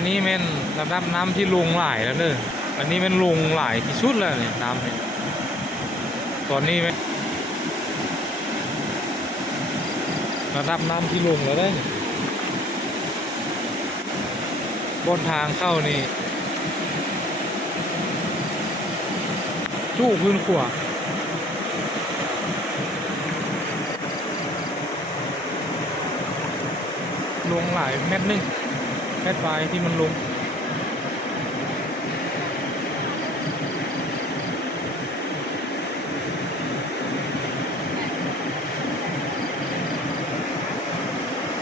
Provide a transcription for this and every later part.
นนี้เป็นระดับน้ำที่ลงหลายแล้วเนอะอันนี้เป็นลงหลายที่สุดแล้วเนี่ยน้ำเนี่ยตอนนี้เป็นระดับน้ำที่ลงแล้วได้บนทางเข้านี่จู้พื้นขวาลงหลายเม็ดนึงเม็ดปลายที่มันลง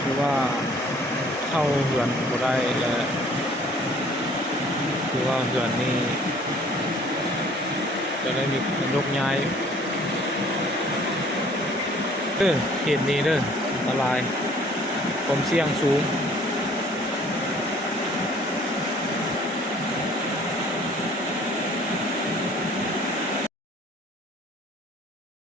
คือว่าเข้าเหือนบ่ได้แล้วคือว่าเหือนนี่จะได้มียกย้ายเขตนี้เด้ออันตรายความเสี่ยงสูง